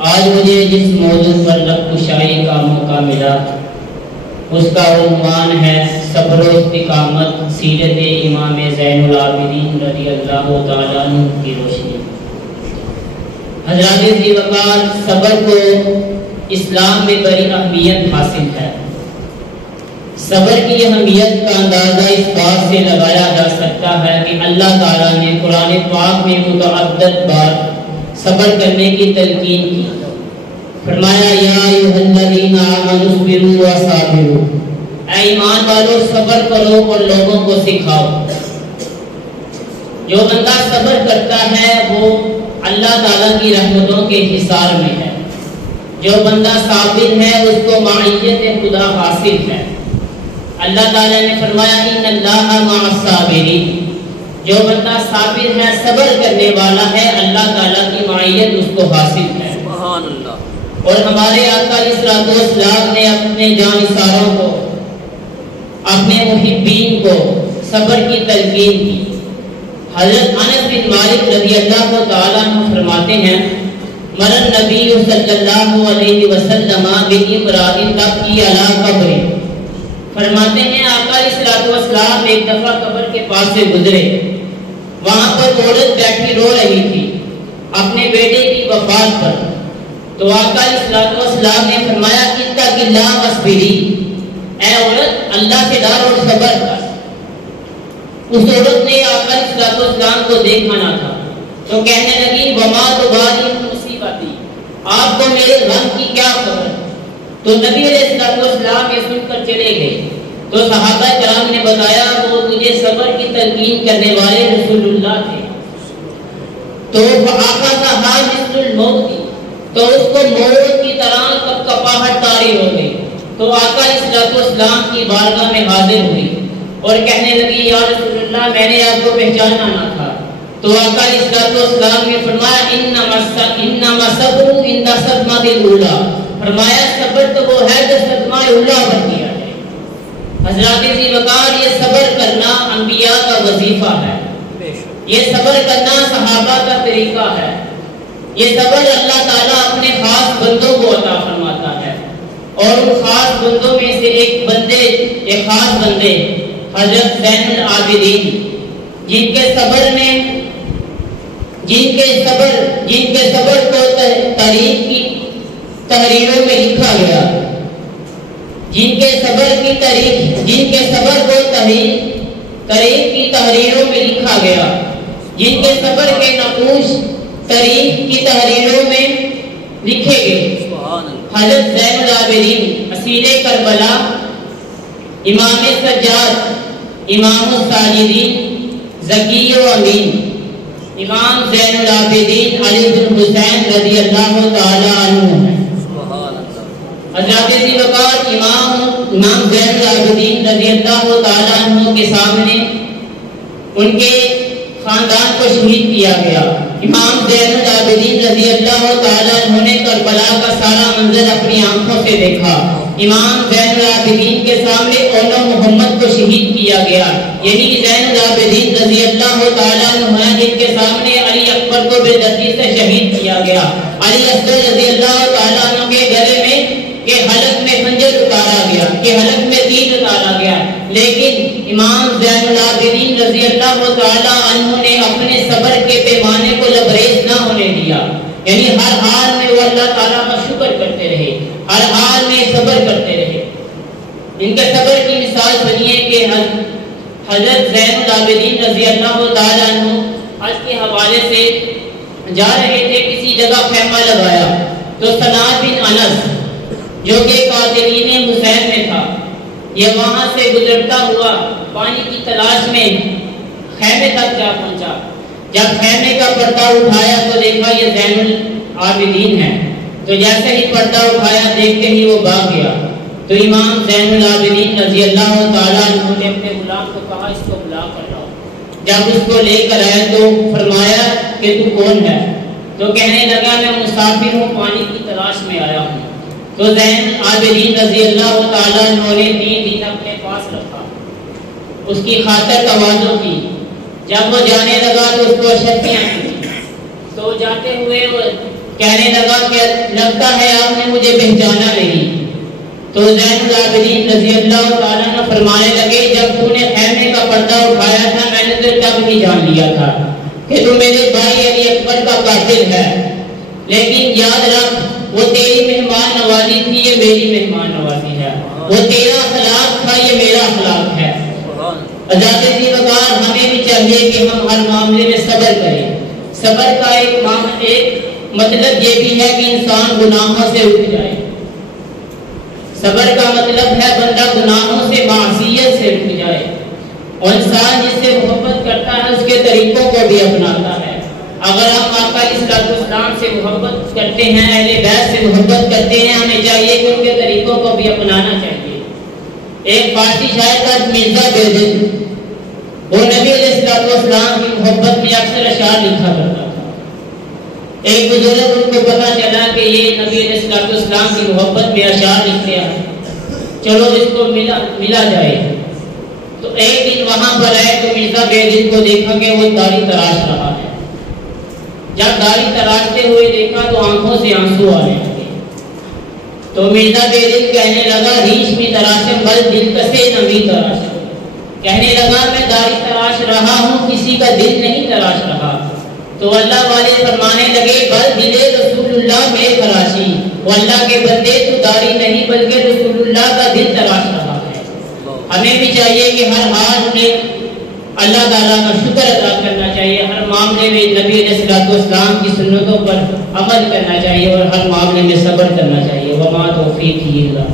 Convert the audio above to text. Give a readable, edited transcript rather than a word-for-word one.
آج مجھے جس موضوع پر لب کشائی کا موقع ملا اس کا عنوان ہے صبر و استقامت سیرت امام زین العابدین رضی اللہ تعالیٰ عنہ کی روشنی۔ حضرات ذی وقار، صبر کو اسلام میں بڑی اہمیت حاصل ہے۔ صبر کی اہمیت کا اندازہ اس بات سے لگایا جا سکتا ہے کہ اللہ تعالیٰ نے قرآن پاک میں متعدد بار صبر کرنے کی تلقین کی۔ فرمایا یا ایھا الذین آمنوا اصبروا وصابروا، اے ایمان والو صبر کرو اور لوگوں کو سکھاؤ۔ جو بندہ صبر کرتا ہے وہ اللہ تعالیٰ کی رحمتوں کے حصار میں ہے۔ جو بندہ صابر ہے اس کو معیت خدا حاصل ہے۔ اللہ تعالیٰ نے فرمایا ان اللہ مع الصابرین، جو بندہ صابر ہے صبر کرنے والا ہے اللہ تعالیٰ کی معیت اس کو حاصل ہے۔ سبحان اللہ۔ اور ہمارے آقا علیہ الصلوۃ والسلام نے اپنے جانثاروں کو، اپنے محبین کو صبر کی تلقین کی۔ حضرت انس بن مالک رضی اللہ تعالیٰ عنہ فرماتے ہیں مر النبی صلی اللہ علیہ وسلم بامرأۃ تبکی علی قبر، فرماتے ہیں آقا علیہ الصلوۃ والسلام ایک دفعہ قبر کے پاس سے گزرے، وہاں پر عورت بیٹھی رو رہی تھی اپنے بیٹے کی وفات پر۔ تو آقا علیہ الصلوۃ والسلام نے فرمایا اتق اللہ واصبری، اے عورت اللہ سے ڈر اور صبر کر۔ اس عورت نے آقا علیہ الصلوۃ والسلام کو دیکھا نہ تھا تو کہنے لگی وما تبالی مصیبتی، آپ کو میرے غم کی کیا خبر؟ تو نبی علیہ الصلوۃ والسلام یہ سن کر چلے گئے۔ تو صحابہ کرام نے بتایا وہ تجھے صبر کی تلقین کرنے والے رسول اللہ تھے۔ تو آقا کا حال مثل الموت تھی، تو اس کو موت کی طرح کپکپاہٹ طاری ہو گئی۔ تو آقا علیہ الصلوۃ والسلام کی بارگاہ میں حاضر ہوئی اور کہنے لگی یا رسول اللہ میں نے آپ کو پہچانا نہ تھا۔ تو آقا علیہ الصلوۃ والسلام نے فرمایا انما صبر عند الصدمۃ الاولی، فرمایا صبر تو وہ ہے جو صدمہ اولیٰ پر کیا ہے۔ حضرات ذی وقار، یہ صبر کرنا انبیاء کا وظیفہ ہے، یہ صبر کرنا صحابہ کا طریقہ ہے، یہ صبر اللہ تعالیٰ اپنے خاص بندوں کو عطا فرماتا ہے۔ اور ان خاص بندوں میں سے ایک خاص بندے حضرت زین العابدین، جن کے صبر کو تاریخ کی تحریروں میں لکھا گیا، جن کے صبر کو تاریخ کی تحریروں میں لکھا گیا، جن کے صبر کے نقوش تاریخ کی تحریروں میں لکھے گئے۔ حضرت زین العابدین، اسیر کربلا، امام سجاد، امام الساجدین، زکی و امین، امام زین العابدین علی بن حسین رضی اللہ تعالی عنہ ہیں۔ حضرات ذی وقار، امام زین العابدین رضی اللہ تعالی عنہ کے سامنے ان کے خاندان کو شہید کیا گیا۔ امام زین العابدین رضی اللہ تعالی عنہ نے کربلا کا سارا منظر اپنی آنکھوں سے دیکھا۔ امام زین العابدین کے سامنے اولو محمد کو شہید کیا گیا، یہی زین العابدین رضی اللہ تعالی عنہ ہیں جن کے سامنے علی اکبر کو بے دردی سے شہید کیا گیا۔ علی اکبر رضی اللہ تعالی عنہ کے گلے میں کہ حلق میں خنجر اتارا گیا، کہ حلق میں تیر اتارا گیا، لیکن امام زین العابدین رضی اللہ تعالی عنہ نے اپنے صبر کے پیمانے کو لبریز نہ ہونے دیا، یعنی ہر حال میں وہ اللہ تعالیٰ کا شکر کرتے رہے، ہر حال میں صبر کرتے رہے۔ ان کے صبر کی مثال سنیے کہ حضرت زین العابدین رضی اللہ تعالی عنہ حج کے حوالے سے جا رہے تھے، کسی جگہ خیمہ لگایا تو سناد بن انس جو کہ قاتلین حسین میں تھا، یہ وہاں سے گزرتا ہوا پانی کی تلاش میں خیمے تک جا پہنچا۔ جب خیمے کا پردہ اٹھایا تو دیکھا یہ زین العابدین ہے، تو جیسے ہی پردہ اٹھایا دیکھتے ہی وہ بھاگ گیا۔ تو امام زین العابدین رضی اللہ تعالیٰ عنہ نے اپنے غلام کو کہا اس کو بلا کر لاؤ۔ جب اس کو لے کر آئے تو فرمایا کہ تو کون ہے؟ تو کہنے لگا میں مسافر ہوں، پانی کی تلاش میں آیا ہوں۔ تو زین العابدین رضی اللہ تعالیٰ عنہ نے 3 دن اپنے پاس رکھا، اس کی خاطر تواضع کی۔ جب وہ جانے لگا تو اس کو شکیاں کی، تو جاتے ہوئے وہ کہنے لگا کہ لگتا ہے آپ نے مجھے پہچانا نہیں۔ تو زین العابدین رضی اللہ تعالیٰ عنہ فرمانے لگے جب تو نے خیمے کا پردہ اٹھایا تھا میں نے تو تب ہی جان لیا تھا کہ تو میرے بھائی علی اکبر کا قاتل ہے، لیکن یاد رکھ وہ تیری مہمان نوازی تھی، یہ میری مہمان نوازی ہے، وہ تیرا اخلاق تھا، یہ میرا اخلاق ہے۔ حضرات ذی وقار ہمیں بھی چاہیے کہ ہم ہر معاملے میں صبر کریں۔ صبر کا ایک مطلب یہ بھی ہے کہ انسان گناہوں سے رک جائے۔ صبر کا مطلب ہے بندہ گناہوں سے معصیت سے رک جائے، اور انسان جس سے محبت کرتا ہے اس کے طریقوں کو بھی اپناتا ہے۔ اگر ہم آقا علیہ الصلوۃ والسلام سے محبت کرتے ہیں، اہل بیت سے محبت کرتے ہیں، ہمیں چاہیے کہ ان کے طریقوں کو بھی اپنانا چاہیے۔ ایک فارسی شاعر تھا مرزا بیدل، وہ نبی علیہ الصلوۃ والسلام کی محبت میں اکثر اشعار لکھا کرتا تھا۔ ایک بزرگ ان کو پتا چلا کہ یہ نبی علیہ الصلوۃ والسلام کی محبت میں اشعار لکھتے ہیں، چلو اس کو ملا جائے۔ تو ایک دن وہاں پر آئے تو مرزا بیدل کو دیکھا کہ وہ داڑھی تراش رہا ہے۔ جب داڑھی تراشتے ہوئے دیکھا تو آنکھوں سے آنسو آنے لگے۔ تو مرزا بیدل کہنے لگا ریش میں تراشم بل دل کسے نمی تراشم، کہنے لگا میں داڑھی تراش رہا ہوں، کسی کا دل نہیں تراش رہا۔ تو اللہ والے فرمانے لگے بل دل رسول اللہ میں تراشی، وہ اللہ کے بندے تو داڑھی نہیں بلکہ رسول اللہ کا دل تراش رہا ہے۔ ہمیں بھی چاہیے کہ ہر حال میں اللہ تعالیٰ کا شکر ادا کرنا چاہیے، ہر معاملے میں نبی علیہ الصلوۃ والسلام کی سنتوں پر عمل کرنا چاہیے، اور ہر معاملے میں صبر کرنا چاہیے۔ وما توفیقی الا